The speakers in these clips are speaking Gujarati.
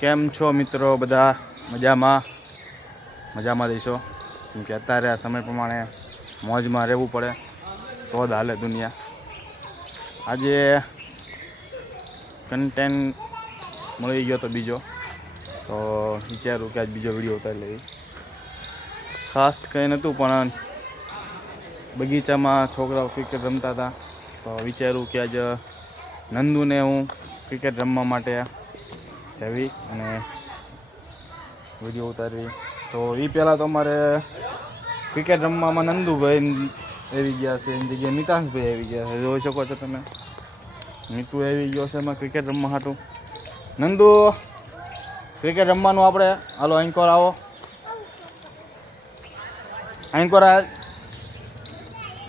કેમ છો મિત્રો? બધા મજામાં રહીશો? કેમ કે અત્યારે આ સમય પ્રમાણે મોજમાં રહેવું પડે તો જ હાલે દુનિયા. આજે કન્ટેન્ટ મળી ગયો તો બીજો, તો વિચારું કે આજ બીજો વિડીયો ઉતારી લઈએ. ખાસ કંઈ નહોતું, પણ બગીચામાં છોકરાઓ ક્રિકેટ રમતા હતા, તો વિચાર્યું કે આજ નંદુને હું ક્રિકેટ રમવા માટે જવી અને વિડીયો ઉતારવી. તો એ પહેલાં તો અમારે ક્રિકેટ રમવામાં નંદુભાઈ આવી ગયા છે, એની જગ્યાએ મિતાંશભાઈ આવી ગયા છે. જોઈ શકો છો તમે, મિતુ આવી ગયો છે એમાં ક્રિકેટ રમવા હાટું. નંદુ, ક્રિકેટ રમવાનું આપણે, હાલો અહીંકોર આવો, અહીંકોર આ.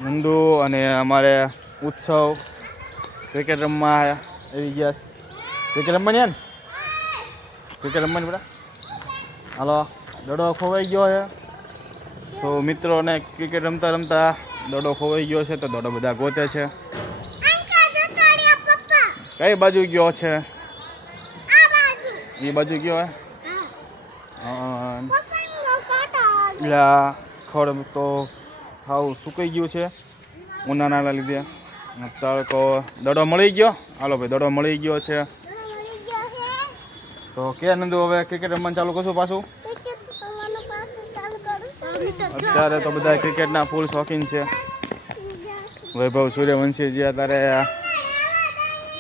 નંદુ અને અમારે ઉત્સવ ક્રિકેટ રમવા આવી ગયા. ક્રિકેટ રમવાની ને, ક્રિકેટ રમવાની બધા. હાલો, દડો ખોવાઈ ગયો છે, તો મિત્રોને ક્રિકેટ રમતા રમતા દડો ખોવાઈ ગયો છે, તો દડો બધા ગોતે છે. કઈ બાજુ ગયો છે? એ બાજુ ગયો હે. ખડ તો હાવ સુકાઈ ગયું છે ઉનાળાના લીધે. તડકો, દડો મળી ગયો. હાલો ભાઈ, દડો મળી ગયો છે. તો કે નંદુ હવે ક્રિકેટ રમવાનું ચાલુ કરશું પાછું? અત્યારે તો બધા ક્રિકેટના ફૂલ શોખીન છે. વૈભવ સૂર્યવંશી જે અત્યારે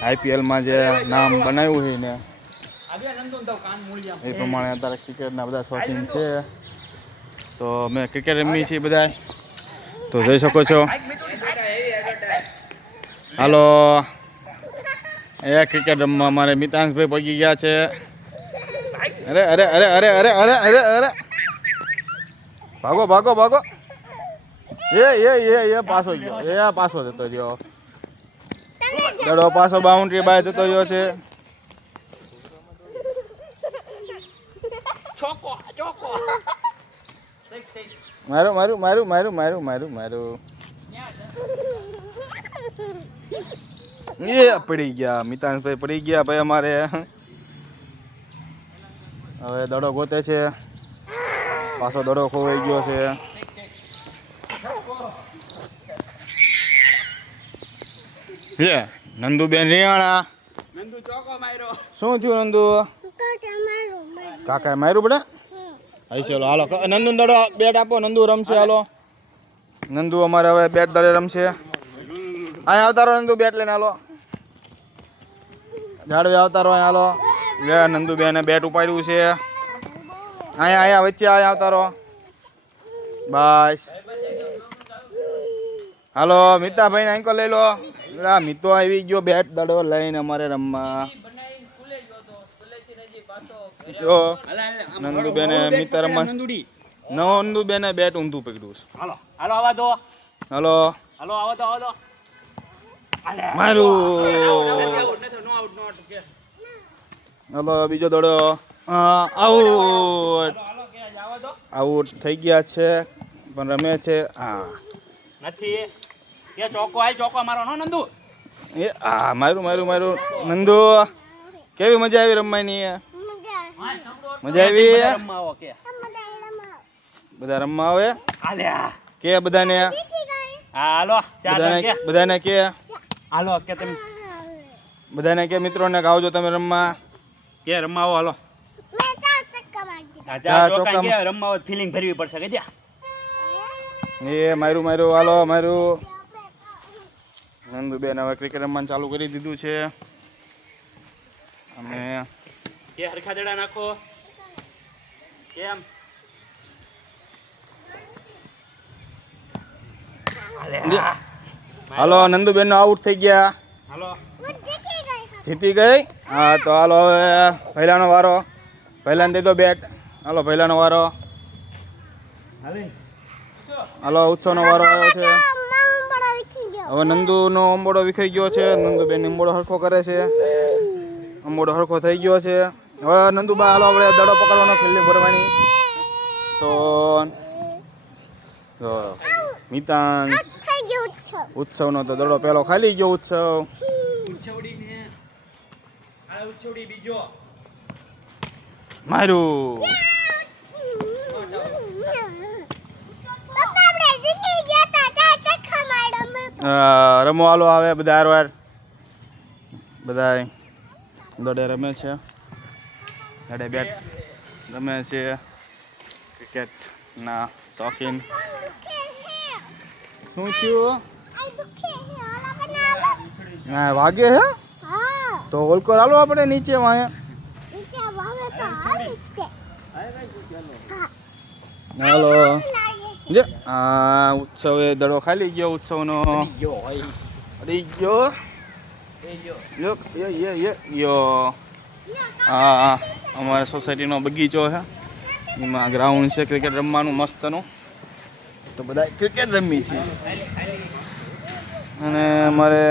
આઈપીએલમાં જે નામ બનાવ્યું છે ને એ પ્રમાણે અત્યારે ક્રિકેટના બધા શોખીન છે. તો અમે ક્રિકેટ રમીએ છીએ બધા, તો જોઈ શકો છો. હાલો, એ ક્રિકેટ રમવા અમારે મિતાંશભાઈ પગી ગયા છે. અરે અરે અરે અરે અરે અરે અરે અરે, ભાગો ભાગો ભાગો. એ પાછો ગયો, એ પાછો જતો રહ્યો. દડો પાછો બાઉન્ડ્રી બહાર જતો રહ્યો છે. મારું મારું મારું મારું મારું મારું મારું. એ પડી ગયા, મિતાંશભાઈ પડી ગયા ભાઈ અમારે. હવે દડો ગોતે છે, પાછો દડો ખોવાઈ ગયો છે. નંદુબેન રિયાણા, શું થયું નંદુ? કાકા માર્યું બેટા. ચાલો હાલો, નંદુ દડો બેટ આપો, નંદુ રમશે. હાલો, નંદુ અમારે હવે બેટ દડે રમશે. અહીંયા આવતા રહો નંદુ, બેટ લઈને. હાલો, ઝાડવે આવતા રહો. હાલો, નંદુબેને બેટ ઉપાડ્યું છે. અહીંયા વચ્ચે આવતા રહો. બસ. હાલો, મિતાભાઈને આંકો લઈ લો. મિતો આવી ગયો બેટ દડો લઈને અમારે રમવા. જો નંદુબેને મિત્ર રમવા, નંદુબેને બેટ ઊંધું પકડ્યું છે. હાલો હાલો આવા દો. હાલો હાલો આવા દો, આવા દો. મારું. હાલો, બીજો દડો આઉટ. આઉટ થઈ ગયા છે, પણ રમે છે. હા નથી કે ચોકો આય, ચોકો મારો નો નંદુ. એ આ મારું મારું મારું. નંદુ, કેવી મજા આવી રમવાની? મજા આવી? બધા રમવા આવે કે બધાને? હાલો બધાને કે, હાલો કે તમે બધાને કે મિત્રોને આવજો તમે રમવા. કે રમવા આવો. હાલો રમવા ફિલિંગ ભરવી પડશે કે એ મારું મારું. હાલો મારું. નંદુબેન હવે ક્રિકેટ રમવાનું ચાલુ કરી દીધું છે. અમે કે હરખા દડા નાખો. કેમ? હાલો, નંદુબેન નો આઉટ થઈ ગયા. હાલો, જીતી ગઈ. હા, તો હાલો હવે પહેલાનો વારો. પહેલાને દઈ દો બેટ. હાલો, પહેલાનો વારો. હાલો, ઉત્સવનો વારો આવ્યો છે. હવે નંદુનો અંબોડો વિખાઈ ગયો છે. નંદુબેન અંબોડો હરખો કરે છે. અંબોડો હરખો થઈ ગયો છે. હવે નંદુબા હાલો આપણે દડો પકડવાનો, ફિલ્ડિંગ ભરવાની. તો મિતાંશ ઉત્સવનો તો દડો પેલો ખાલી ગયો. ઉત્સવ મારું રમો વાલો આવે બધા હારવાર બધા દડે રમે છે દડે બેટ રમે છે ક્રિકેટના શોખીન શું થયું હા વાગે હે તો ઓલકો હાલો આપણે નીચે વાંહે હાલો જે આ ઉત્સવે દડો ખાલી ગયો ઉત્સવનો અડી ગયો યો હા અમારા સોસાયટીનો બગીચો છે એમાં ગ્રાઉન્ડ છે ક્રિકેટ રમવાનું મસ્તનું તો બધા ક્રિકેટ રમી છે અને અમારે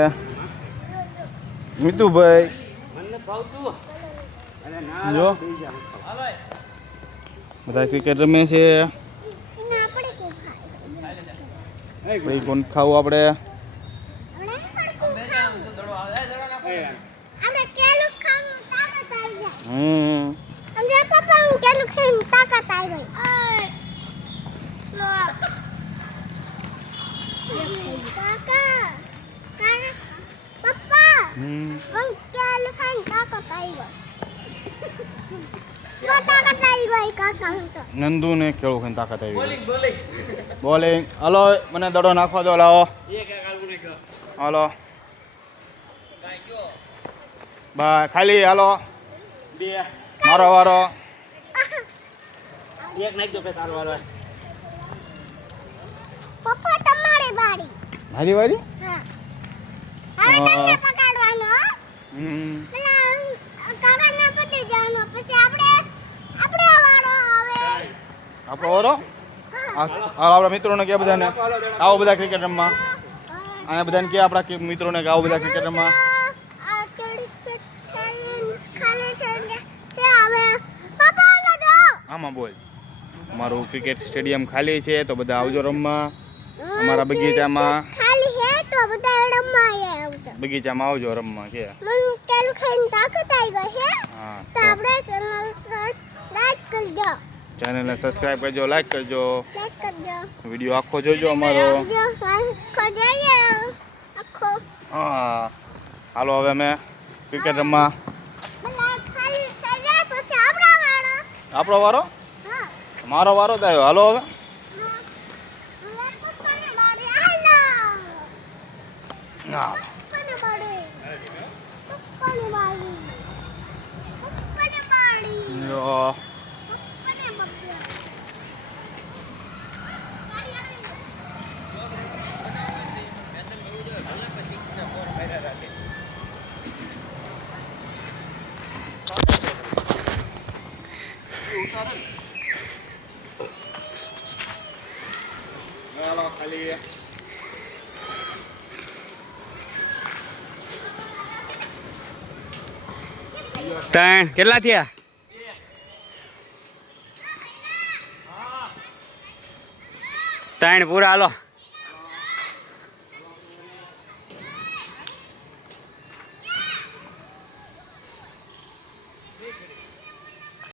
મિતુભાઈ જો બધા ક્રિકેટ રમે છે ભાઈ કોણ ખાવું આપણે નંદુ ને કેળું ખાઈને તાકાત આવી બોલિંગ હલો મને દડો નાખવા દો લાવો હલો બાય ખાલી હાલો મારો વારો એક નાખ દો કે તારો વારો પપ્પા તમારી વારી મારી વારી હા હવે તમને પકડવાનો પેલા કાકાને પટી જવાનો પછી આપણે વારો આવે આપણો વારો આપણા મિત્રોને કે બધાને આવો બધા ક્રિકેટ રમવા અહીંયા બધાને કે આપણા મિત્રોને કે આવો બધા ક્રિકેટ રમવા આમાં બોલ અમારું ક્રિકેટ સ્ટેડિયમ ખાલી છે તો બધા આવજો રમવા અમારા બગીચામાં ખાલી છે તો બધા રમવા આવજો બગીચામાં આવજો રમવા કે મને કેલું ખાઈને તાકાત આવી ગઈ છે હા તો આપણે ચેનલને સબસ્ક્રાઇબ કરજો લાઈક કરજો વિડિયો આખો જોજો અમારો હા હાલો હવે અમે ક્રિકેટ રમવા આપણો વારો મારો વારો થયો હાલો હવે ખાલી ત્રણ કેટલા થયા ત્રણ પૂરા હાલો